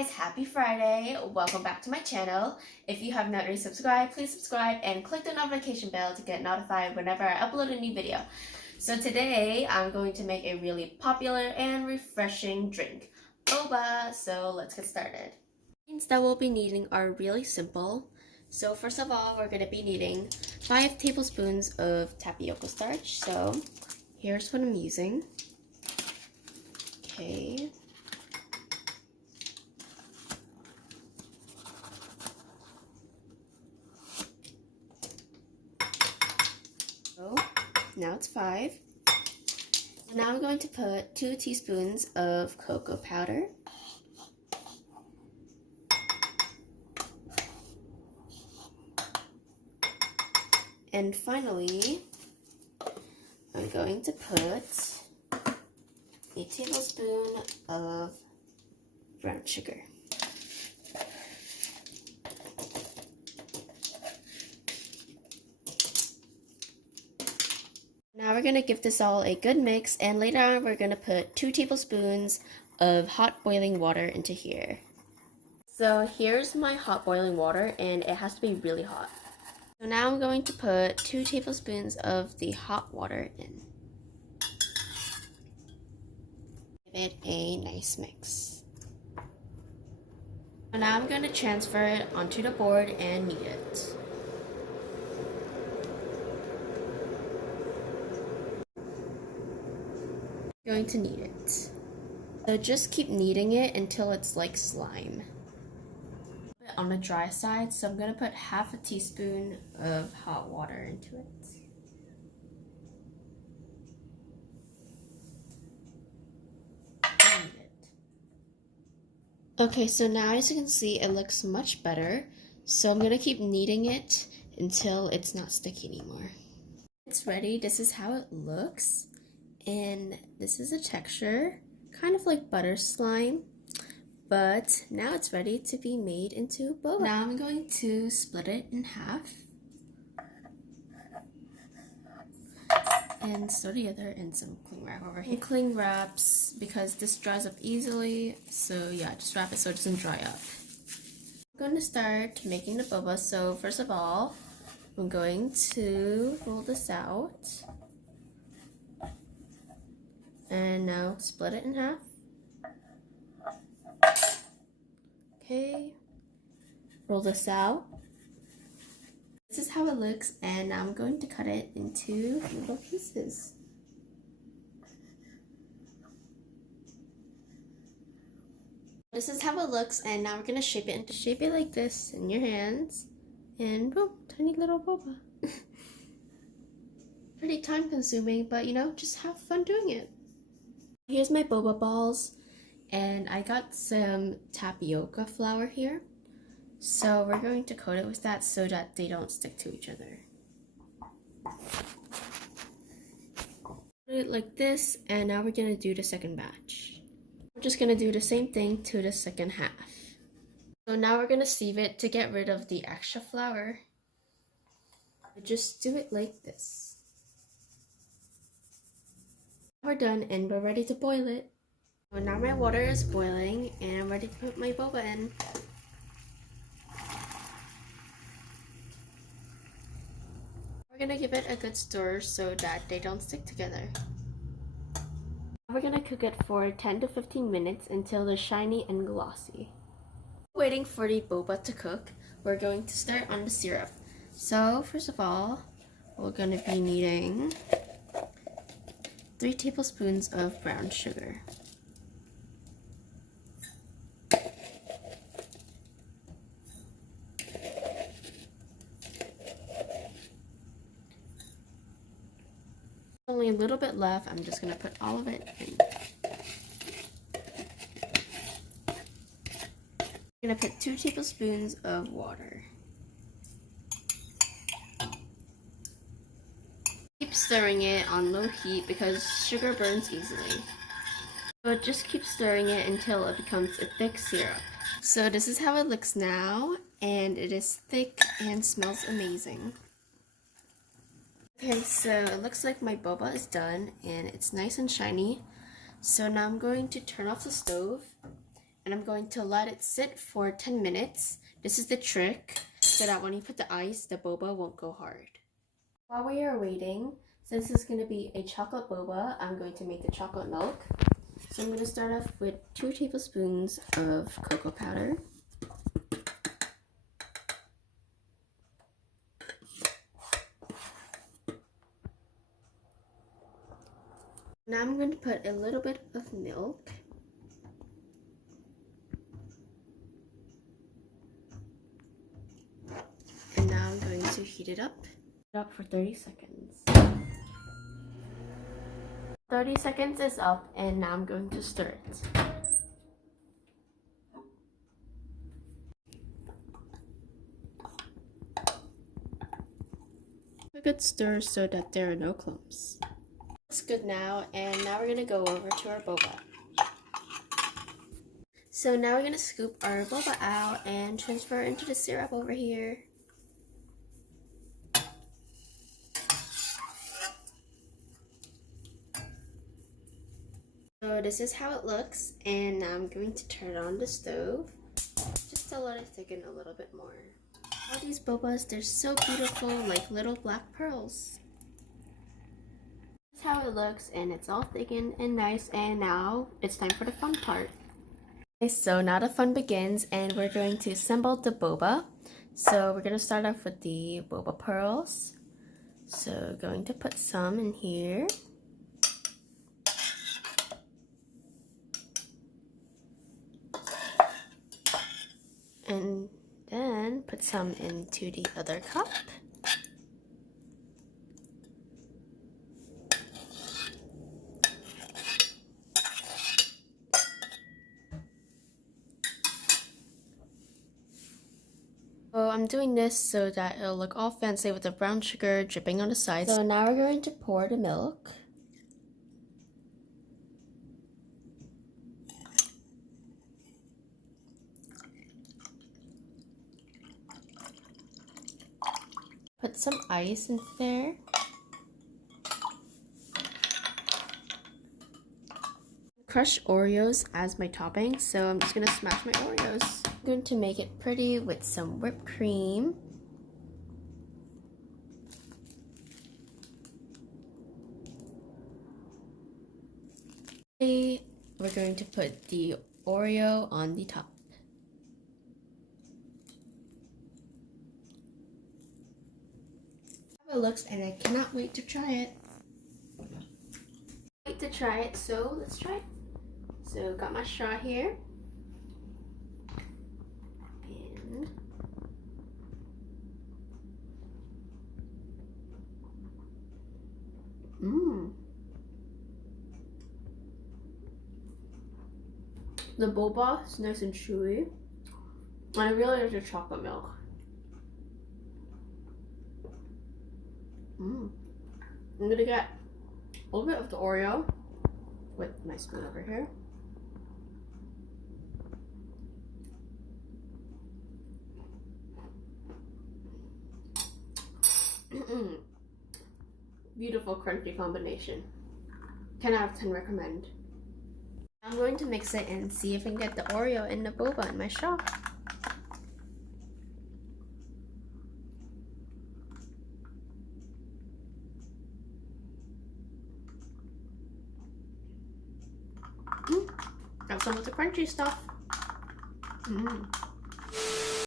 guys, happy Friday. Welcome back to my channel. If you have not already subscribed, please subscribe and click the notification bell to get notified whenever I upload a new video. So today I'm going to make a really popular and refreshing drink, Boba. So let's get started. Things that we'll be needing are really simple. So first of all, we're going to be needing 5 tablespoons of tapioca starch. So here's what I'm using. Okay. So now it's 5. And now I'm going to put 2 teaspoons of cocoa powder. And finally, I'm going to put a tablespoon of brown sugar. Now we're going to give this all a good mix, and later on we're going to put 2 tablespoons of hot boiling water into here. So here's my hot boiling water, and it has to be really hot. So now I'm going to put 2 tablespoons of the hot water in. Give it a nice mix. So now I'm going to transfer it onto the board and knead it. Going to knead it. So just keep kneading it until it's like slime. On the dry side, so I'm going to put half a teaspoon of hot water into it. Okay, so now as you can see, it looks much better. So I'm going to keep kneading it until it's not sticky anymore. It's ready. This is how it looks. And this is a texture, kind of like butter slime. But now it's ready to be made into boba. Now I'm going to split it in half. And sew together in some cling wrap over here. Cling wraps because this dries up easily. So yeah, just wrap it so it doesn't dry up. I'm going to start making the boba. So first of all, I'm going to roll this out. And now split it in half. Okay, roll this out. This is how it looks, and now I'm going to cut it into little pieces. This is how it looks, and now we're going to shape it like this in your hands, and boom, tiny little boba. Pretty time consuming, but you know, just have fun doing it. Here's my boba balls. And I got some tapioca flour here. So we're going to coat it with that so that they don't stick to each other. Put it like this, and now we're going to do the second batch. We're just going to do the same thing to the second half. So now we're going to sieve it to get rid of the extra flour. Just do it like this. We're done and we're ready to boil it. So now my water is boiling and I'm ready to put my boba in. We're going to give it a good stir so that they don't stick together. We're going to cook it for 10 to 15 minutes until they're shiny and glossy. Waiting for the boba to cook, we're going to start on the syrup. So first of all, we're going to be needing 3 tablespoons of brown sugar. Only a little bit left. I'm just going to put all of it in. I'm going to put 2 tablespoons of water. Keep stirring it on low heat because sugar burns easily. So just keep stirring it until it becomes a thick syrup. So this is how it looks now, and it is thick and smells amazing. Okay, so it looks like my boba is done and it's nice and shiny. So now I'm going to turn off the stove and I'm going to let it sit for 10 minutes. This is the trick, so that when you put the ice, the boba won't go hard. While we are waiting, since it's going to be a chocolate boba, I'm going to make the chocolate milk. So I'm going to start off with 2 tablespoons of cocoa powder. Now I'm going to put a little bit of milk. And now I'm going to heat it up for 30 seconds. 30 seconds is up, and now I'm going to stir it. A good stir so that there are no clumps. It's good now, and now we're going to go over to our boba. So now we're going to scoop our boba out and transfer it into the syrup over here. So this is how it looks, and now I'm going to turn on the stove just to let it thicken a little bit more. All these bobas, they're so beautiful, like little black pearls. That's how it looks, and it's all thickened and nice, and now it's time for the fun part. Okay, so now the fun begins, and we're going to assemble the boba. So we're going to start off with the boba pearls. So going to put some in here. And then put some into the other cup. So I'm doing this so that it'll look all fancy with the brown sugar dripping on the sides. So now we're going to pour the milk. Put some ice in there. Crushed Oreos as my topping, so I'm just going to smash my Oreos. I'm going to make it pretty with some whipped cream. We're going to put the Oreo on the top. How it looks, and I cannot wait to try it. So let's try it. So got my straw here. And the boba is nice and chewy. And I really like the chocolate milk. I'm gonna get a little bit of the Oreo with my spoon over here. Beautiful crunchy combination. 10 out of 10 recommend. I'm going to mix it and see if I can get the Oreo and the boba in my straw. Got some of the crunchy stuff.